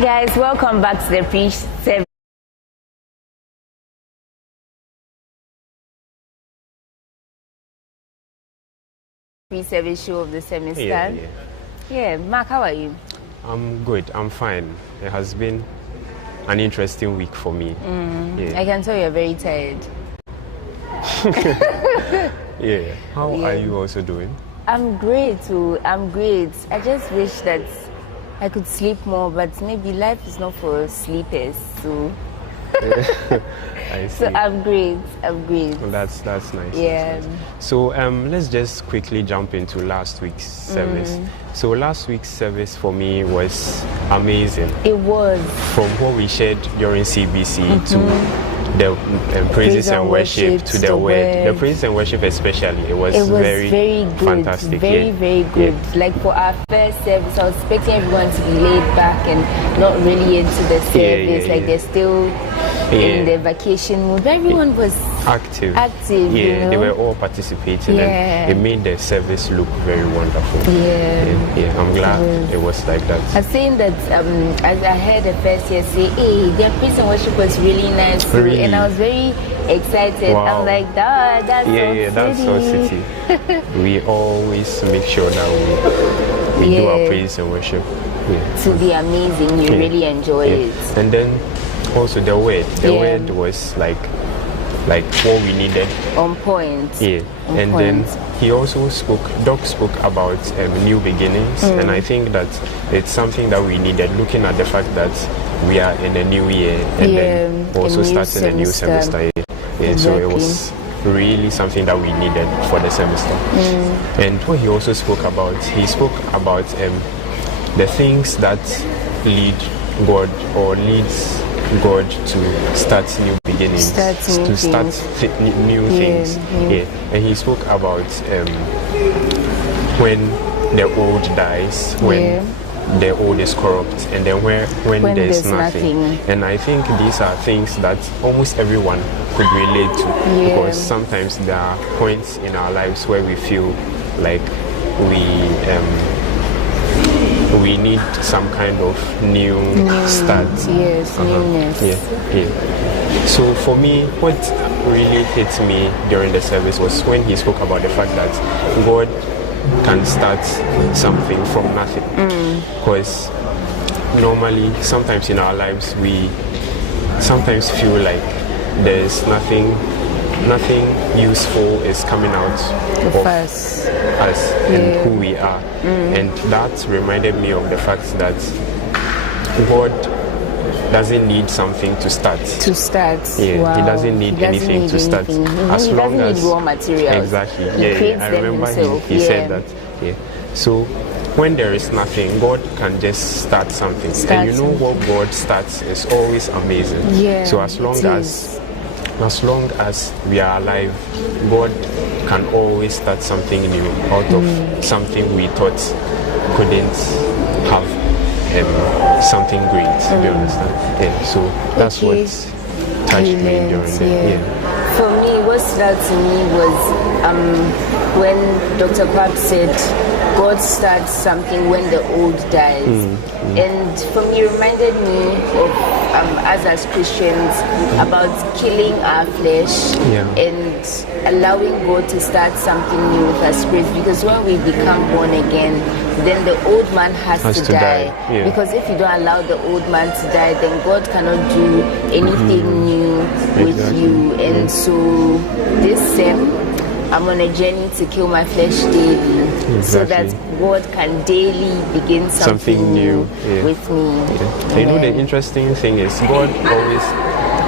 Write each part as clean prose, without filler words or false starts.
guys, welcome back to the pre-service show of the semester. Yeah, Mark, how are you? I'm good, I'm fine. It has been an interesting week for me. I can tell you're very tired. Yeah. How are you also doing? I'm great too. I'm great. I just wish that I could sleep more, but maybe life is not for sleepers. So, I see. so I'm great. I'm great. Well, that's nice. Yeah. That's nice. So let's just quickly jump into last week's service. So last week's service for me was amazing. It was. From what we shared during CBC to the praises and worship to the word. The praises and worship especially, it was very good, fantastic. Very good. Like for our first service, I was expecting everyone to be laid back and not really into the service. They're still in the vacation mood. Everyone was active. Yeah, they were all participating and it made the service look very wonderful. Yeah, I'm glad it was like that. I was saying that as I heard the first year say, hey, their praise and worship was really nice too, and I was very excited. Wow. I'm like, that's that's SaltCity. We always make sure that we do our praise and worship. To be amazing, you really enjoy it. And then also the word word was like what we needed, on point. And then he also Doc spoke about new beginnings, and I think that it's something that we needed, looking at the fact that we are in a new year and then also starting a new semester. So it was really something that we needed for the semester. And what he also spoke about the things that lead God or leads God to start new beginnings, new things. And he spoke about when the old dies, when the old is corrupt, and then when there's nothing. And I think these are things that almost everyone could relate to, because sometimes there are points in our lives where we feel like we need some kind of new start. Newness. So for me, what really hit me during the service was when he spoke about the fact that God can start something from nothing. Because normally, sometimes in our lives, we sometimes feel like there's nothing useful is coming out of us and who we are. And that reminded me of the fact that God doesn't need something to start. He doesn't need anything to start. As long as raw materials. Exactly. I remember he said that. So when there is nothing, God can just start something. And you know what God starts is always amazing. So as long as we are alive, God can always start something new out of something we thought couldn't have something great. Do you understand? So that's what touched me during the year. For me, what stood out to me was when Dr. Pap said, God starts something when the old dies. And for me, it reminded me of us as Christians about killing our flesh and allowing God to start something new with our spirit. Because when we become born again, then the old man has to die. Because if you don't allow the old man to die, then God cannot do anything new with you. And so this I'm on a journey to kill my flesh daily, so that God can daily begin something new with me. You know, the interesting thing is God always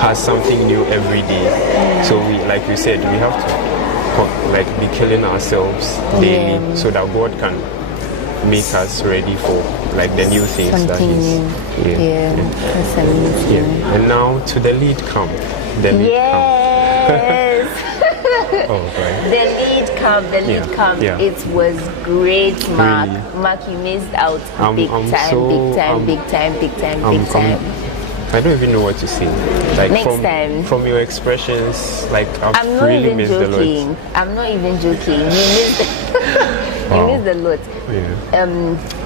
has something new every day. So we, like you said, we have to be killing ourselves daily so that God can make us ready for the new things something that He's new. That's amazing. And now to the lead camp. The lead camp. It was great, Mark. Really? Mark, you missed out big time. I don't even know what to say. Next time. From your expressions, I've really missed a lot. I'm not even joking. You missed did a lot.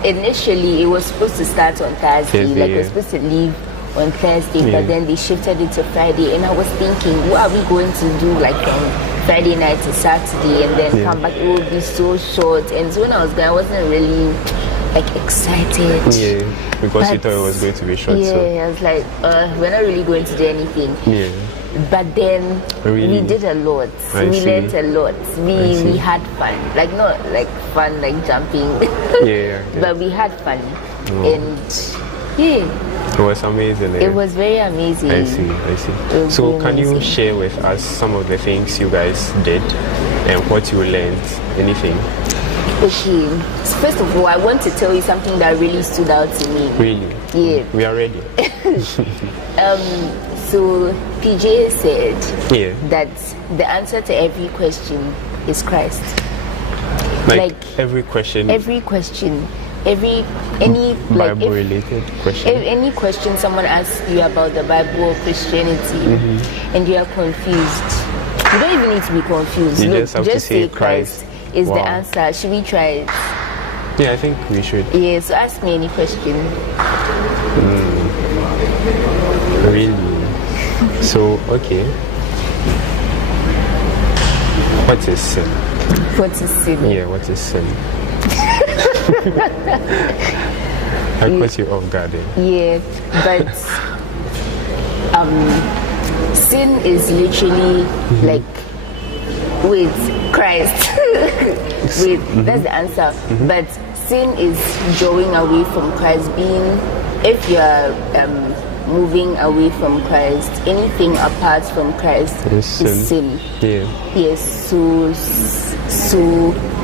Initially, it was supposed to start on Thursday. Like, we're supposed to leave on Thursday, but then they shifted it to Friday. And I was thinking, what are we going to do, like, from Friday night to Saturday and then come back? It would be so short. And so when I was there, I wasn't really, like, excited. Yeah, because you thought it was going to be short. Yeah, so. I was like, we're not really going to do anything. Yeah. But then we did a lot. We learned a lot. We had fun. Like, not like fun, like jumping. But we had fun. And yeah. It was amazing. It was very amazing. I see. So can you share with us some of the things you guys did and what you learned? Anything? Okay. First of all, I want to tell you something that really stood out to me. Really? Yeah. We are ready. So PJ said that the answer to every question is Christ. Like every question. Any Bible related question. Any question someone asks you about the Bible or Christianity, and you are confused, you don't even need to be confused. You Look, just have to say Christ is the answer. Should we try it? Yeah, I think we should. Yeah, so ask me any question. Really? So, okay. What is sin? What is sin? Yeah, what is sin? I caught you off guard. Yeah, but sin is literally like with Christ. That's the answer. But sin is drawing away from Christ. If you are moving away from Christ, anything apart from Christ is sin. Yeah. Yes. So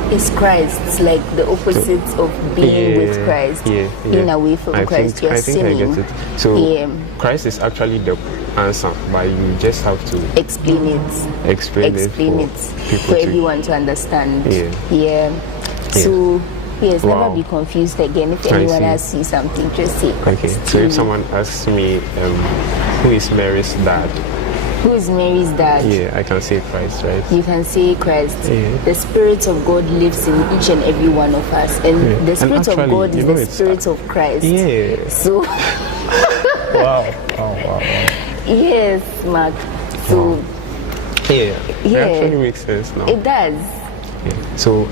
it's Christ. It's like the opposite of being with Christ. Being away from Christ, you're sinning. I get it. So Christ is actually the answer, but you just have to explain it for everyone to understand. So yes, never be confused again. If anyone asks you something, just say Christ. Okay. So if someone asks me, who is Mary's dad? Who is Mary's dad? Yeah, I can say Christ, right? You can say Christ. The Spirit of God lives in each and every one of us, and the Spirit of God is the Spirit of Christ. Yeah. So. Wow. Yes, Mark. So. It actually makes sense now. It does. Yeah. So,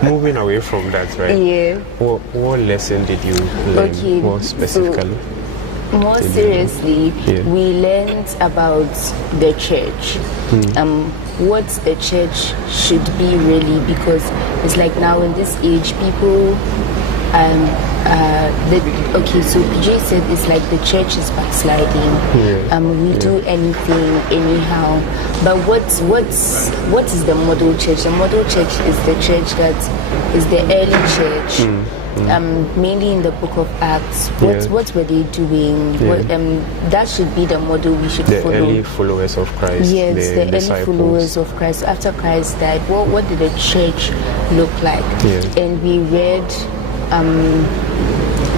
moving away from that, right? Yeah. What lesson did you learn more specifically? More seriously, we learned about the church. What the church should be really, because it's like now in this age, people. So PJ said it's like the church is backsliding. We do anything anyhow. But what is the model church? The model church is the church that is the early church. Mainly in the book of Acts. What were they doing? That should be the model we should follow. The early followers of Christ. Yes, the early followers of Christ. After Christ died, what did the church look like? And we read,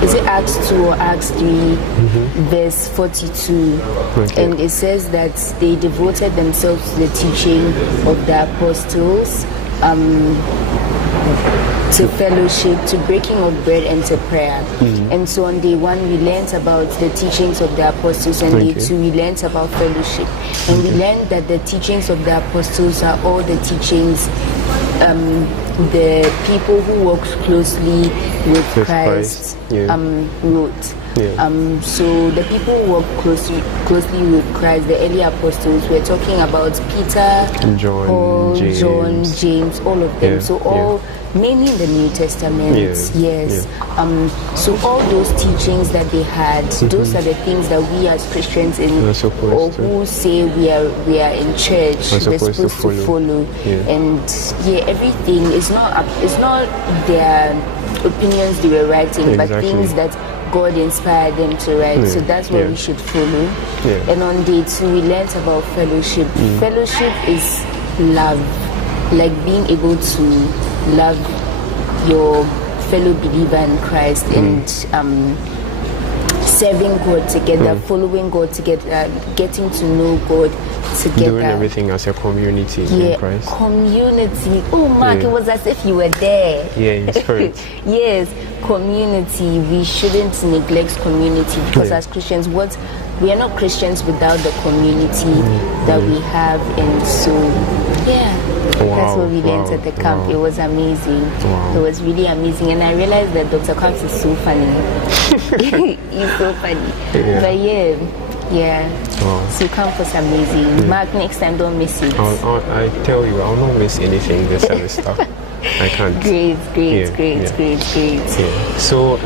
is it Acts 2 or Acts 3, verse 42? And it says that they devoted themselves to the teaching of the apostles, to fellowship, to breaking of bread, and to prayer. And so on day 1 we learned about the teachings of the apostles, and day 2 we learned about fellowship. And we learned that the teachings of the apostles are all the teachings the people who worked closely with Christ wrote. So the people who worked closely with Christ, the early apostles, we're talking about Peter, Paul, James, all of them. So all mainly in the New Testament. So all those teachings that they had, those are the things that we as Christians who say we are in church, we're supposed to follow. And everything is not their opinions they were writing, but things that God inspired them to write. So that's what we should follow. And on day 2 we learned about fellowship. Fellowship is love, like being able to love your fellow believer in Christ, and serving God together, following God together, getting to know God together. Doing everything as a community in Christ. Community. Oh, Mark, it was as if you were there. Yeah, in spirit. Yes, community. We shouldn't neglect community because as Christians, we are not Christians without the community that we have, and so that's what we learned at the camp. It was amazing. It was really amazing, and I realized that Dr. Kamps is so funny. He's so funny. But so camp was amazing. Mark, next time don't miss it. I tell you, I'll not miss anything this semester. I can't. Great. Yeah. So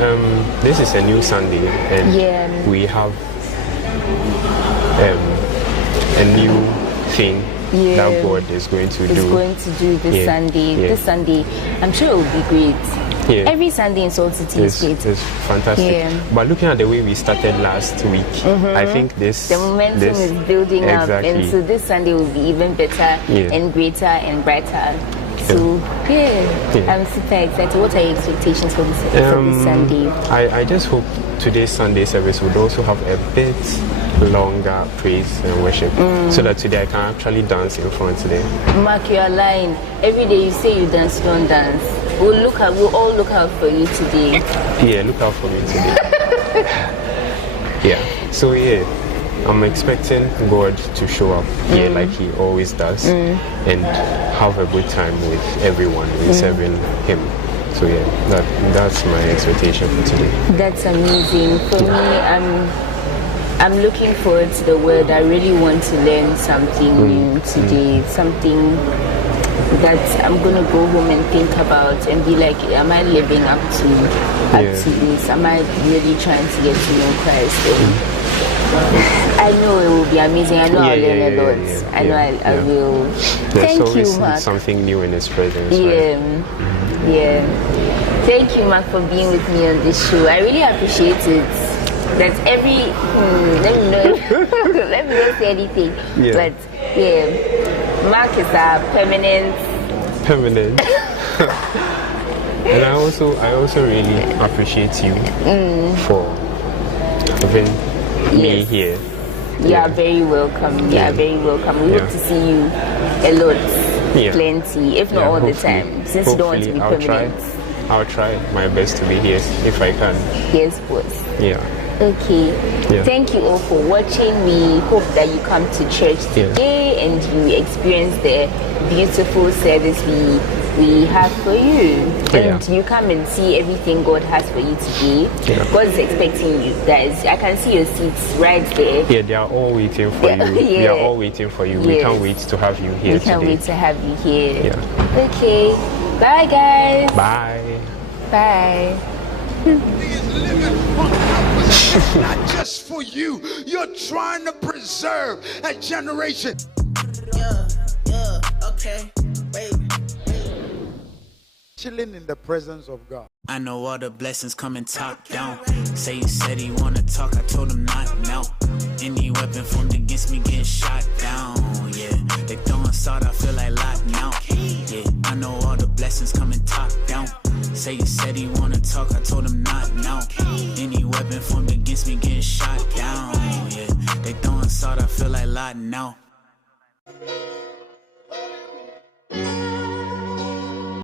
this is a new Sunday, and we have a new thing that God is going to do this Sunday. This Sunday, I'm sure it will be great. Yeah. Every Sunday in SaltCity is great. It's fantastic. Yeah. But looking at the way we started last week, I think the momentum is building up, and so this Sunday will be even better and greater and brighter. So I'm super excited. What are your expectations for this Sunday? I just hope today's Sunday service would also have a bit longer praise and worship, so that today I can actually dance in front today. Mark, you are lying. Every day you say you dance, you don't dance. We'll all look out for you today. Yeah, look out for me today. So I'm expecting God to show up here like He always does, and have a good time with everyone in serving Him. So that's my expectation for today. That's amazing. For me, I'm looking forward to the word. I really want to learn something new today, something that I'm gonna go home and think about and be like, am I living up to this? Am I really trying to get to know Christ? And I know it will be amazing. I know I'll learn a lot. I know I will. There's always something new in His presence. Thank you, Mark, for being with me on this show. I really appreciate it. That's let me not say anything. But Mark is a permanent. And I also really appreciate you for having me here. You are very welcome. You are very welcome. We hope to see you a lot, plenty, if not all the time. Since you don't want to be permanent. I'll try my best to be here if I can. Yes, boss. Okay. Thank you all for watching. We hope that you come to church today and you experience the beautiful service we have for you. And you come and see everything God has for you today. God is expecting you guys. I can see your seats right there. Yeah, they are all waiting for you. They are all waiting for you. We can't wait to have you here today. We can't wait to have you here. Okay. Bye, guys. Bye. Bye. Not just for you. You're trying to preserve a generation. Okay. Wait. Chilling in the presence of God. I know all the blessings coming top down. Say you said he wanna talk, I told him not now. Any weapon formed against me getting shot down. They throwing salt, I feel like lock now. I know all the blessings coming top down. Say you said he wanna talk, I told him not now. Any weapon formed against me getting shot down. They throwing salt, I feel like lock now.